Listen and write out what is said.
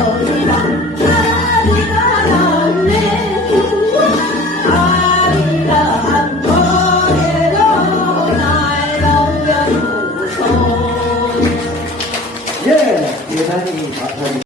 阿里郎，阿里郎，来福来，阿里郎，高高的白龙江上走。耶，第三位，啊。